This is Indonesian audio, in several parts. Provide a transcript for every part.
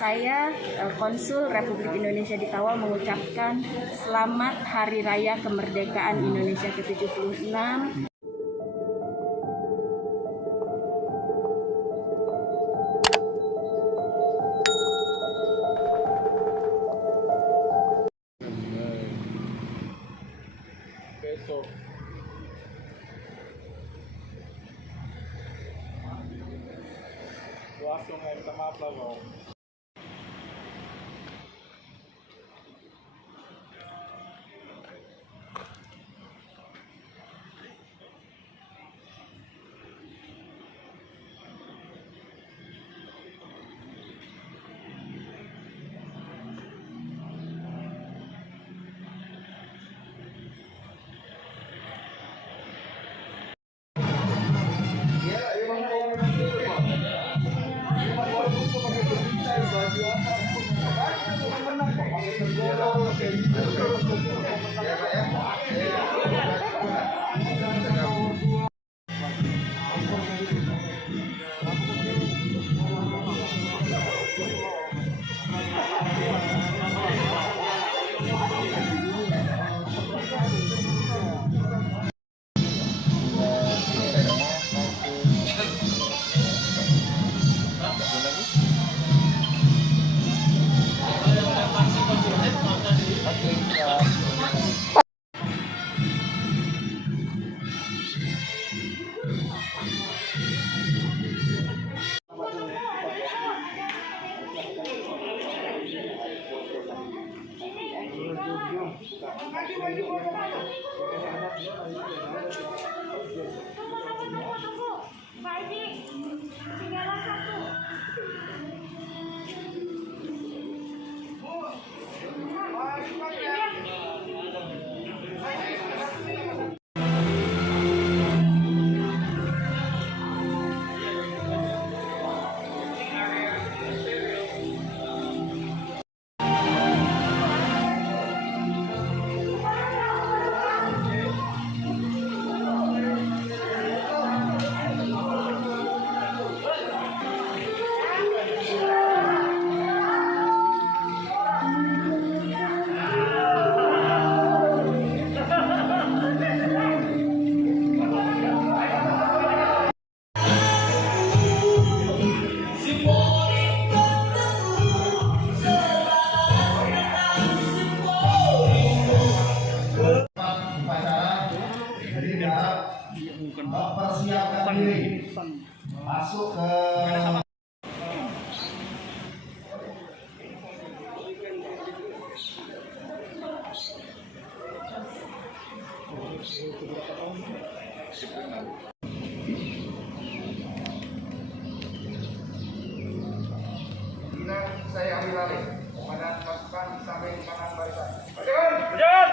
Saya, Konsul Republik Indonesia di Tawau, mengucapkan selamat Hari Raya Kemerdekaan Indonesia ke-76. Besok langsung minta maaf lah bang. Persiapkan diri masuk ke saya ambil alih. Komandan pasukan sampai di kanan barisan. Berjalan!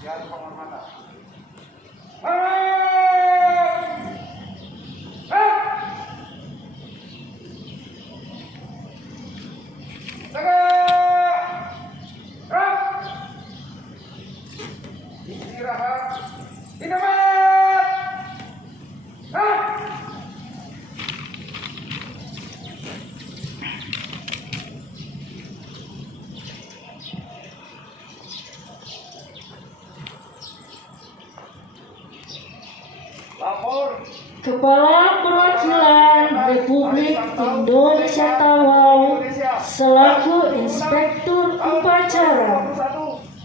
Jangan penghormatan. Istirahat di tempat. Kepala Perwakilan Republik Indonesia Tawau selaku Inspektur Upacara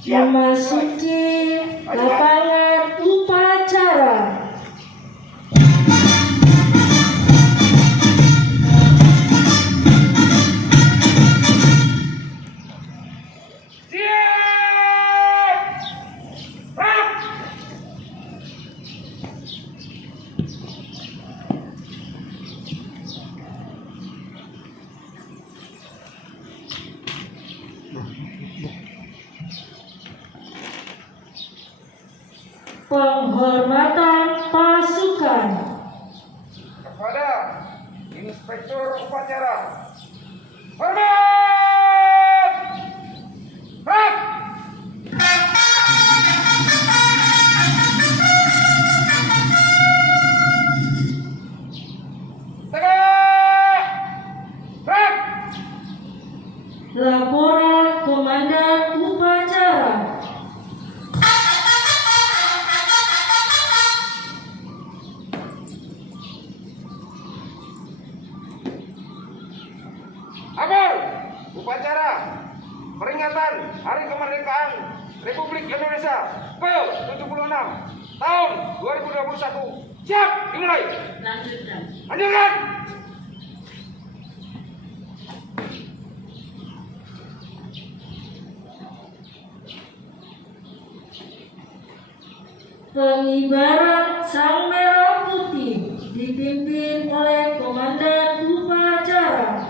memasuki lapangan upacara. Penghormatan pasukan Kepada Inspektur Upacara. Hormat! Laporan Komandan Upacara. Agar upacara peringatan Hari Kemerdekaan Republik Indonesia ke-76 tahun 2021 siap dimulai. Lanjutkan. Pengibaran Sang Merah Putih dipimpin oleh Komandan Upacara.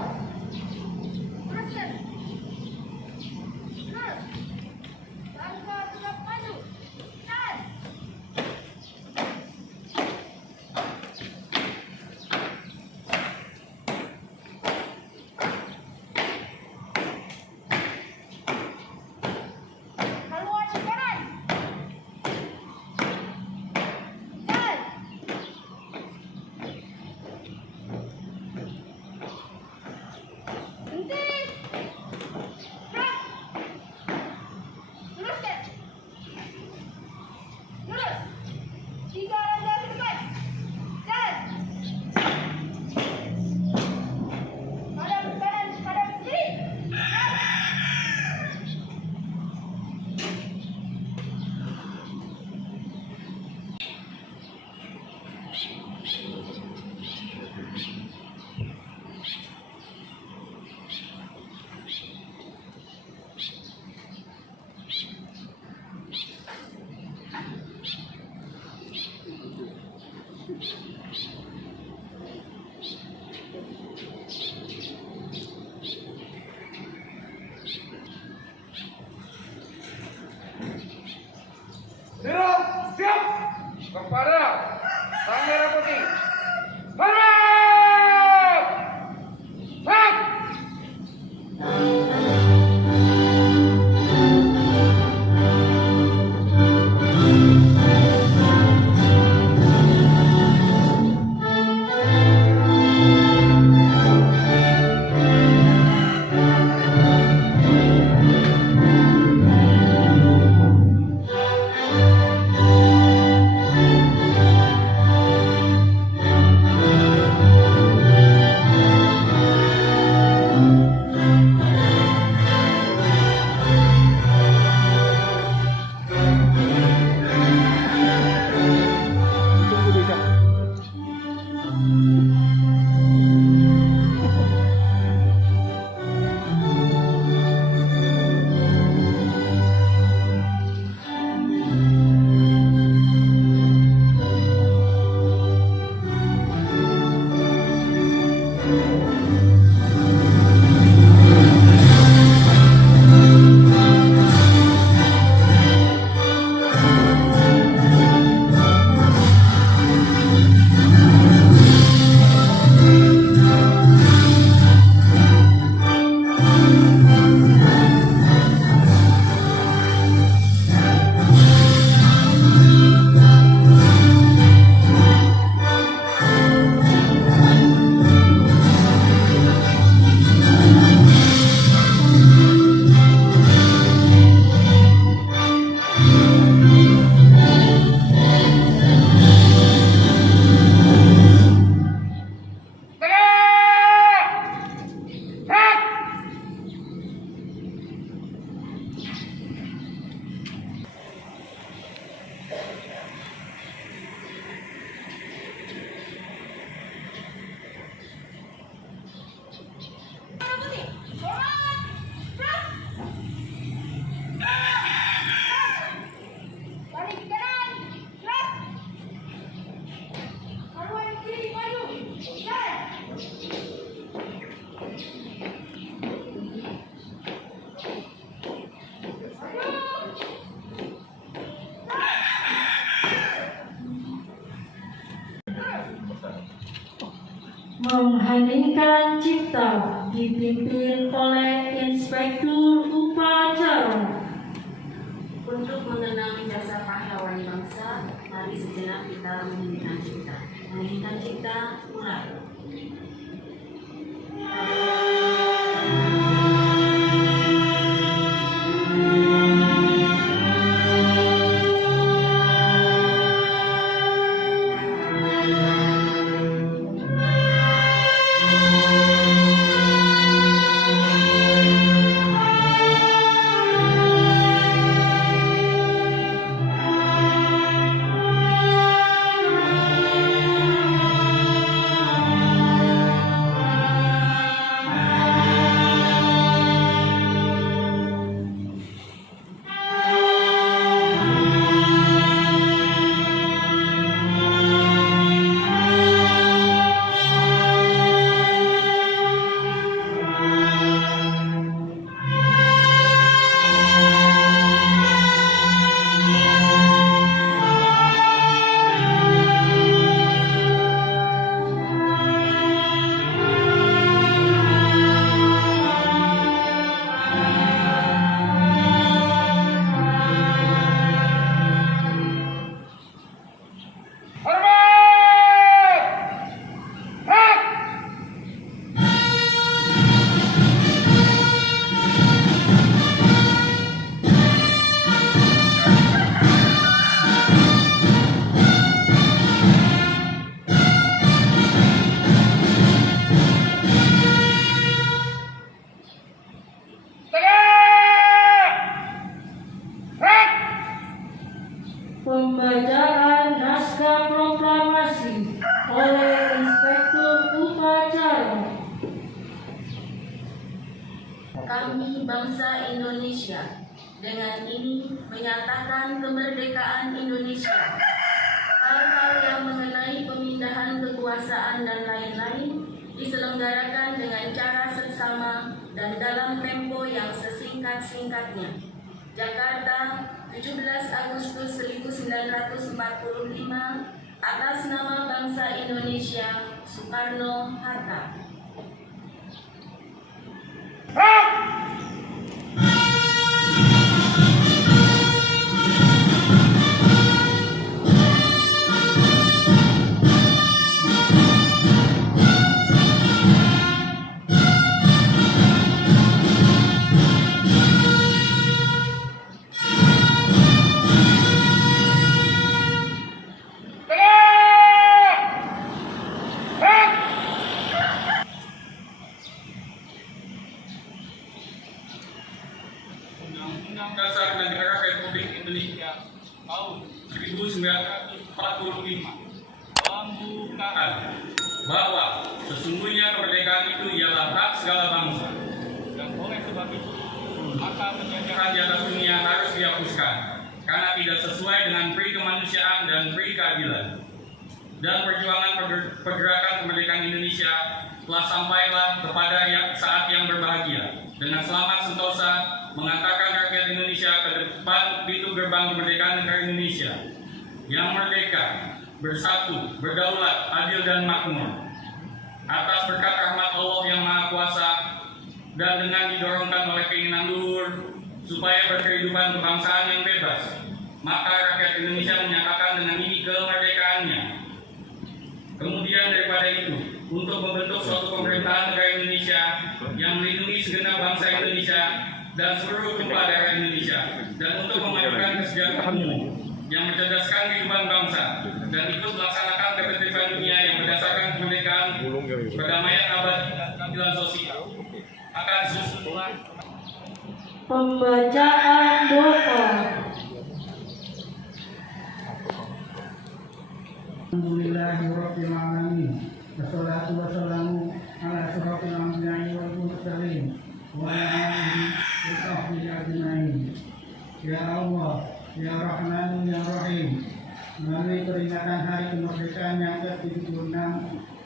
Siap kepada Sang Merah Putih. Hormat! Siap! Mengheningkan cipta dipimpin oleh Inspektur Upacara. Untuk mengenang jasa pahlawan bangsa, mari sejenak kita mengheningkan cipta. Mengheningkan cipta, mulai. kami bangsa Indonesia. Dengan ini menyatakan kemerdekaan Indonesia. Hal-hal yang mengenai pemindahan kekuasaan dan lain-lain diselenggarakan dengan cara seksama dan dalam tempo yang sesingkat-singkatnya. Jakarta, 17 Agustus 1945, atas nama bangsa Indonesia, Soekarno-Hatta. Undang-Undang Dasar Negara Republik Indonesia tahun 1945 membukakan bahwa sesungguhnya kemerdekaan itu ialah hak segala bangsa, dan oleh sebab itu maka penjajahan di atas dunia harus dihapuskan karena tidak sesuai dengan peri kemanusiaan dan peri keadilan. Dan perjuangan pergerakan kemerdekaan Indonesia telah sampailah kepada saat yang berbahagia dengan selamat sentosa mengantarkan rakyat Indonesia ke depan pintu gerbang kemerdekaan negara Indonesia yang merdeka, bersatu, berdaulat, adil dan makmur. Atas berkat rahmat Allah yang Maha Kuasa dan dengan didorongkan oleh keinginan luhur supaya berkehidupan kebangsaan yang bebas, maka rakyat Indonesia menyatakan dengan ini kemerdekaannya. Kemudian daripada itu, untuk membentuk suatu pemerintahan negara Indonesia yang melindungi segenap bangsa Indonesia dan seluruh tumpah daerah Indonesia, dan untuk memajukan kesejahteraan yang mencerdaskan kehidupan bangsa dan ikut melaksanakan ketertiban dunia yang berdasarkan kemerdekaan, perdamaian abadi dan keadilan sosial. Akan disusul Pembacaan doa. Alhamdulillahirabbil alamin. Wassalatu wassalamu ala asyrofil anbiya'i wal mursalin wa ala alihi wa sahbihi ajmain. Ya Allah, ya Rahman, ya Rahim, melalui peringatan Hari Kemerdekaan yang ke-76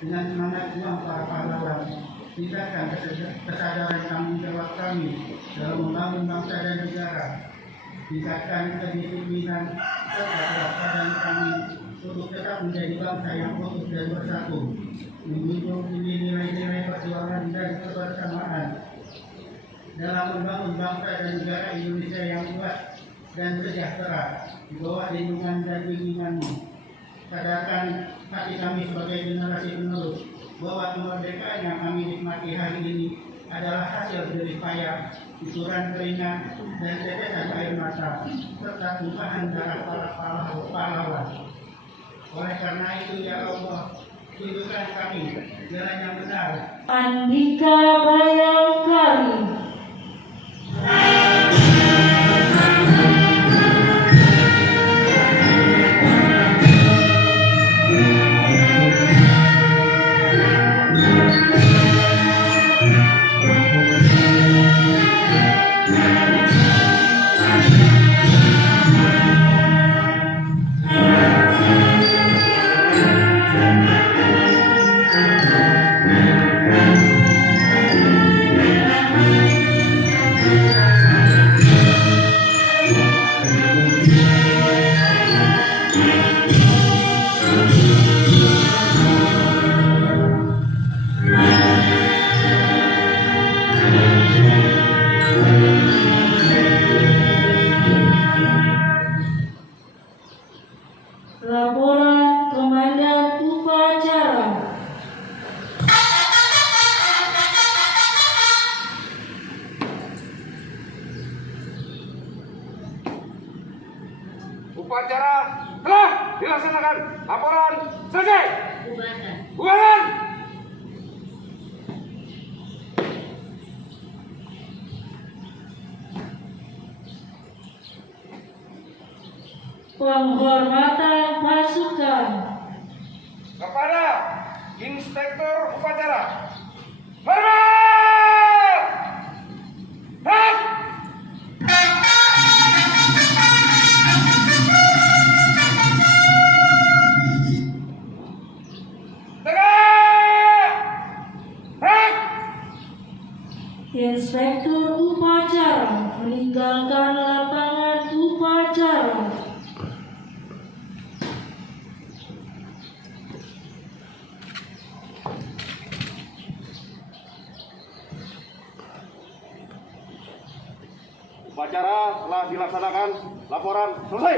dengan semangat juang para pahlawan, tingkatkan kesadaran tanggung jawab kami dalam membangun bangsa dan negara, tingkatkan kedisiplinan serta kewaspadaan kami untuk tetap menjadi bangsa yang utuh dan bersatu, menjunjung tinggi nilai-nilai perjuangan dan kebersamaan dalam membangun bangsa dan negara Indonesia yang kuat dan sejahtera di bawah lindungan dan bimbingan-Mu. Sadarkan hati kami sebagai generasi penerus bahwa kemerdekaan yang kami nikmati hari ini adalah hasil jerih payah, cucuran keringat, dan tetesan air mata, serta tumpahan darah para pahlawan. Oleh karena itu, ya Allah, tunjukkan kami jalan yang benar. Andika Bayangkari. Laporan Komandan Upacara. Upacara telah dilaksanakan. Laporan selesai. Bubarkan. Bubaran. Penghormatan pasukan. Kepada Inspektur Upacara. Hormat! Inspektur upacara meninggalkan lapangan upacara. Upacara telah dilaksanakan. Laporan selesai.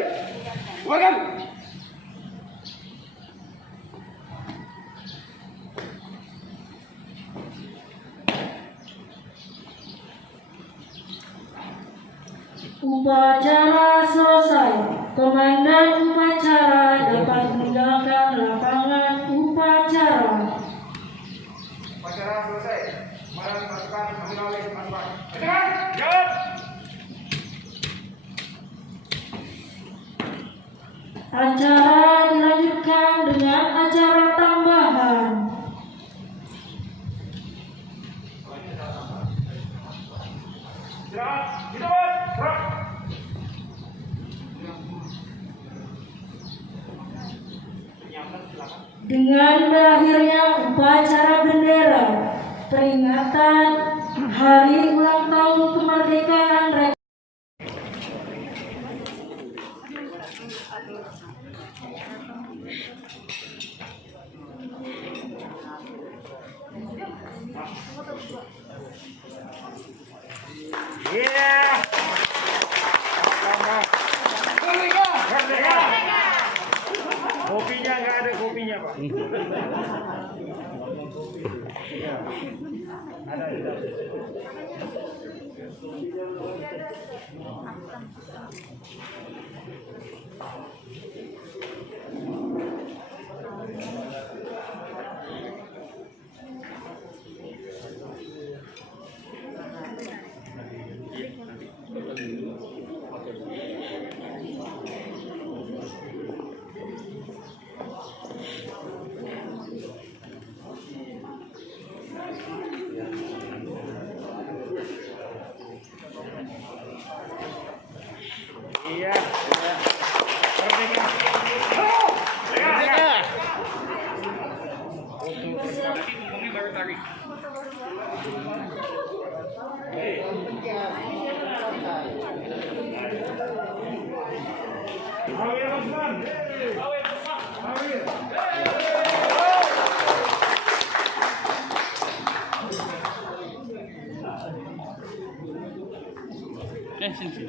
Bubarkan. Upacara selesai. Komandan upacara dapat meninggalkan lapangan upacara. Upacara selesai. Komandan pasukan mengambil pasukan. Acara dilanjutkan dengan acara tambahan. Dengan berakhirnya upacara bendera, peringatan Hari Ulang Tahun Kemerdekaan Republik Kopinya nggak ada kopinya, Pak. Iya. Merdeka. Merdeka. Ngomongnya baru tarik. Sini.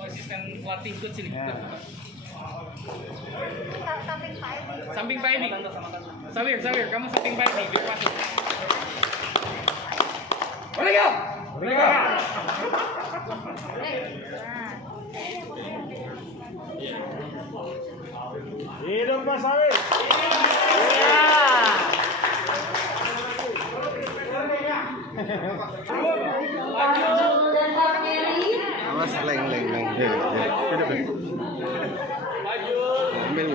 Asisten pelatih ikut sini. Samping Pak Edi. Sawir, kamu samping Pak Edi biar masuk. Merdeka. Merdeka. Hidup Mas Sawir. Awas leng. Ambil.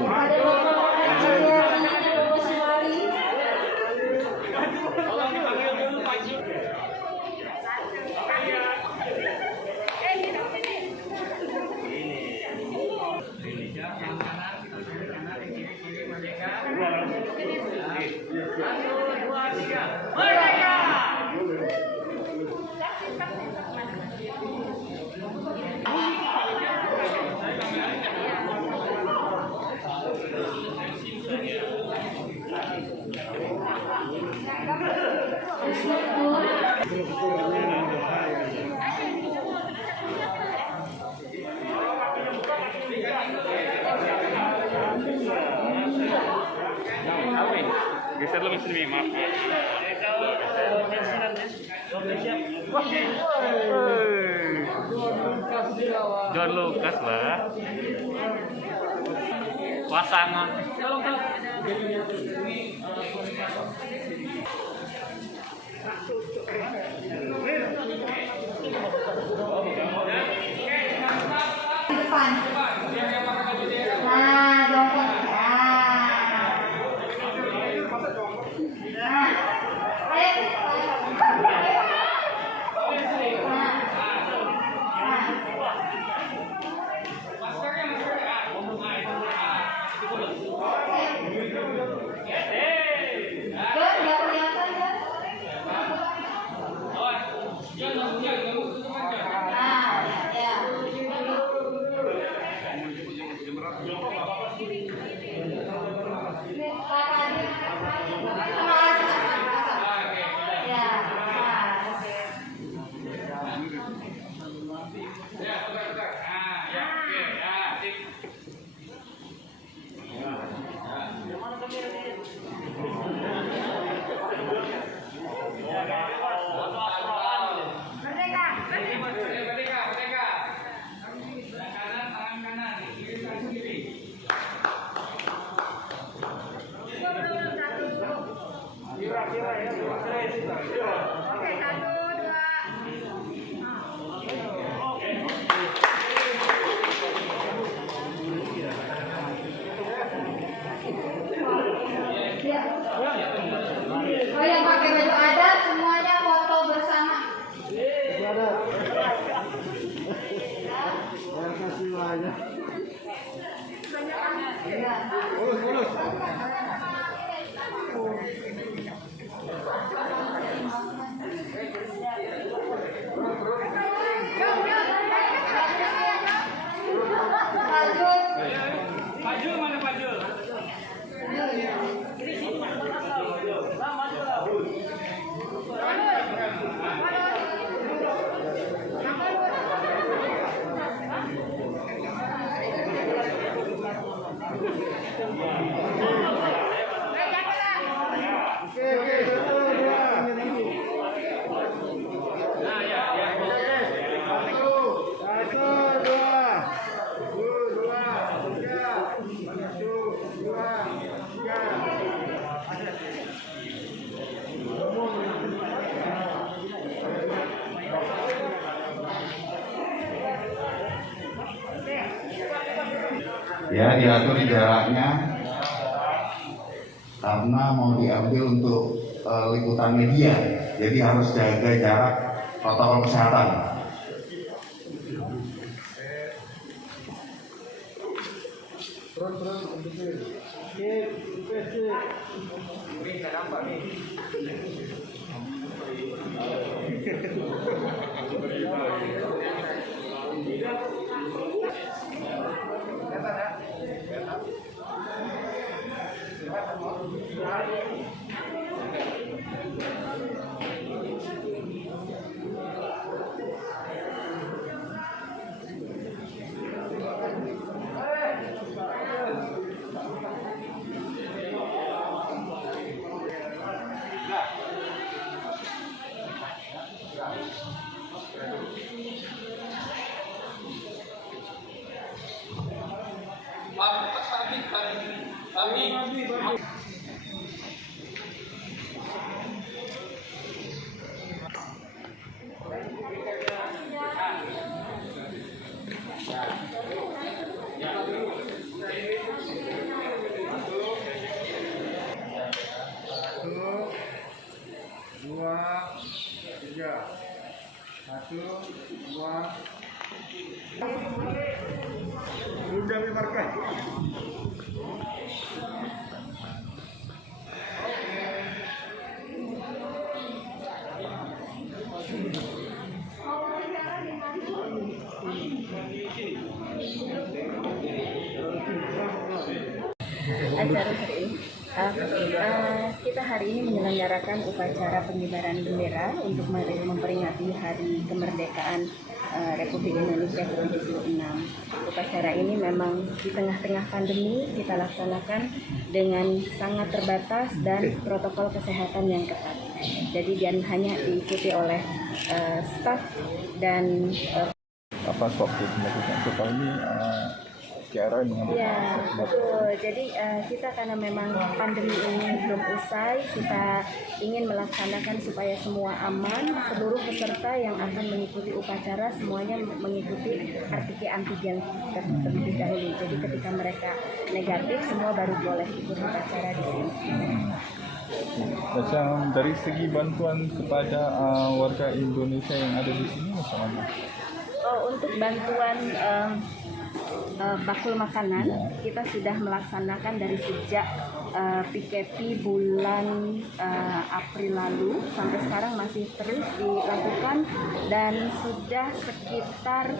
Geser lebih sini, maaf. John Lucas lah. Pasangan. Depan. Nah, jongkok. Nah. Ayo. Ya, diatur jaraknya karena mau diambil untuk liputan media, jadi harus jaga jarak protokol kesehatan. Acara hari ini kita hari ini menyelenggarakan upacara pengibaran bendera untuk memperingati Hari Kemerdekaan Republik Indonesia ke-76. Upacara ini memang di tengah-tengah pandemi kita laksanakan dengan sangat terbatas dan protokol kesehatan yang ketat. Jadi dan hanya diikuti oleh staf dan apa waktu melakukan kapal ini Kiara mengambil ya, betul. Jadi kita karena memang pandemi ini belum usai, kita ingin melaksanakan supaya semua aman. Seluruh peserta yang akan mengikuti upacara semuanya mengikuti RT antigen terlebih dahulu. Jadi ketika mereka negatif, semua baru boleh ikut upacara di sini. Macam dari segi bantuan kepada warga Indonesia yang ada di sini macam mana? Oh, untuk bantuan bakul makanan kita sudah melaksanakan dari sejak PKP bulan April lalu sampai sekarang masih terus dilakukan dan sudah sekitar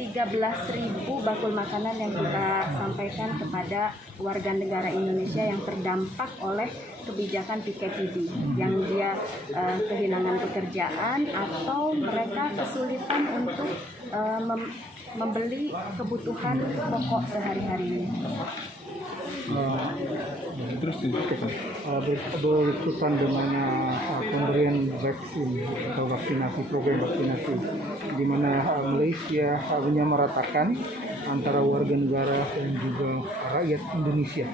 13.000 bakul makanan yang kita sampaikan kepada warga negara Indonesia yang terdampak oleh kebijakan PKPD yang dia kehilangan pekerjaan atau mereka kesulitan untuk membeli kebutuhan pokok sehari-hari. Terus berikutan dengan pemberian vaksin atau vaksinasi, program vaksinasi, di mana Malaysia menyamaratakan antara warga negara dan juga rakyat Indonesia.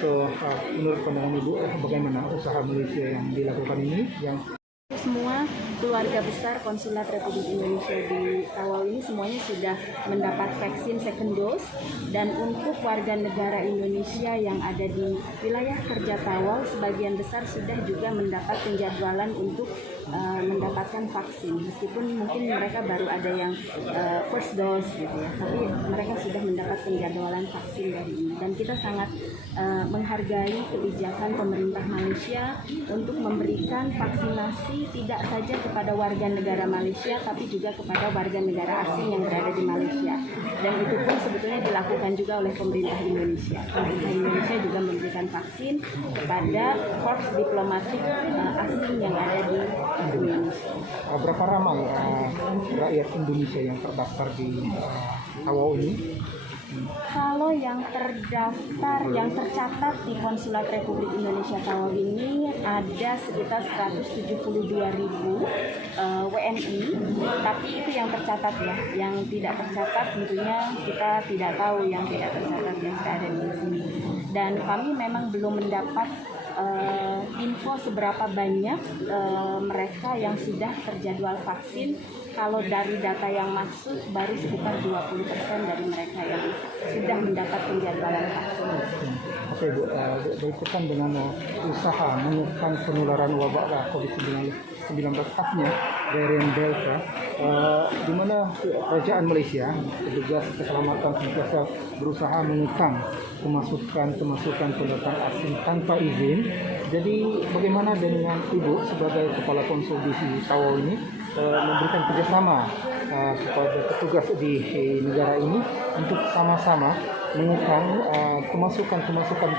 So, menurut pandangan Ibu, bagaimana usaha Malaysia yang dilakukan ini? Yang semua keluarga besar Konsulat Republik Indonesia di Tawau ini semuanya sudah mendapat vaksin second dose, dan untuk warga negara Indonesia yang ada di wilayah kerja Tawau sebagian besar sudah juga mendapat penjadwalan untuk mendapatkan vaksin, meskipun mungkin mereka baru ada yang first dose gitu ya, tapi mereka sudah mendapat penjadwalan vaksin dari ini, dan kita sangat menghargai kebijakan pemerintah Malaysia untuk memberikan vaksinasi tidak saja kepada warga negara Malaysia tapi juga kepada warga negara asing yang berada di Malaysia, dan itu pun sebetulnya dilakukan juga oleh pemerintah Indonesia. Pemerintah Indonesia juga memberikan vaksin kepada korps diplomatik asing yang ada di Indonesia. Berapa ramai rakyat Indonesia yang terdaftar di Tawau ini? Kalau yang terdaftar, yang tercatat di Konsulat Republik Indonesia Tawau ini ada sekitar 172.000 WNI, tapi itu yang tercatat ya. Yang tidak tercatat tentunya kita tidak tahu yang tidak tercatat yang ada di sini. Dan kami memang belum mendapat info seberapa banyak mereka yang sudah terjadwal vaksin. Kalau dari data yang masuk baru sekitar 20% dari mereka yang sudah mendapat penjadwalan vaksin. Oke Bu, berkaitan dengan usaha menekan penularan wabak COVID-19 khasnya varian Delta, di mana kerajaan Malaysia, petugas keselamatan senantiasa berusaha menekan kemasukan pendatang asing tanpa izin. Jadi bagaimana dengan Ibu sebagai Kepala Konsul di Tawau ini memberikan kerjasama kepada petugas di negara ini untuk sama-sama menekan kemasukan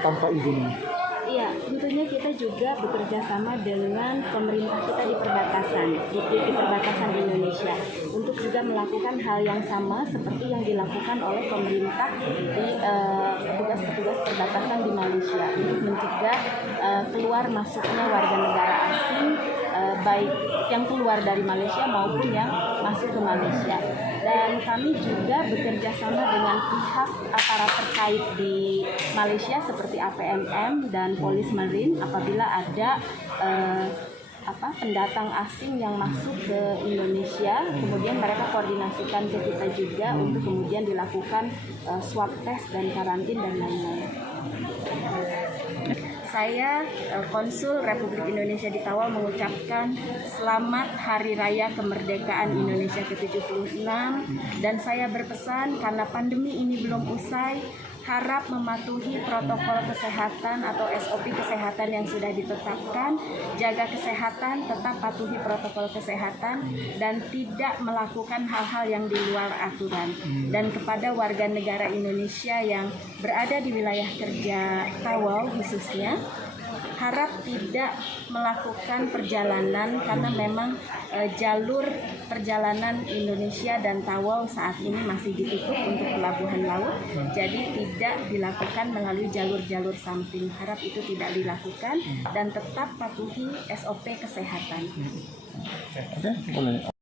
tanpa izin ini? Iya, tentunya kita juga bekerja sama dengan pemerintah kita di perbatasan Indonesia untuk juga melakukan hal yang sama seperti yang dilakukan oleh pemerintah di petugas-petugas perbatasan di Malaysia untuk mencegah keluar masuknya warga negara asing, baik yang keluar dari Malaysia maupun yang masuk ke Malaysia. Dan kami juga bekerja sama dengan pihak aparat terkait di Malaysia seperti APMM dan Polis Marine apabila ada pendatang asing yang masuk ke Indonesia, kemudian mereka koordinasikan ke kita juga untuk kemudian dilakukan swab test dan karantin dan lain-lain. Saya, Konsul Republik Indonesia di Tawau, mengucapkan selamat Hari Raya Kemerdekaan Indonesia ke-76, dan saya berpesan karena pandemi ini belum usai, harap mematuhi protokol kesehatan atau SOP kesehatan yang sudah ditetapkan, jaga kesehatan, tetap patuhi protokol kesehatan, dan tidak melakukan hal-hal yang di luar aturan. Dan kepada warga negara Indonesia yang berada di wilayah kerja Tawau khususnya, harap tidak melakukan perjalanan karena memang jalur perjalanan Indonesia dan Tawau saat ini masih ditutup untuk pelabuhan laut, jadi tidak dilakukan melalui jalur-jalur samping. Harap itu tidak dilakukan dan tetap patuhi SOP kesehatan. Oke, boleh.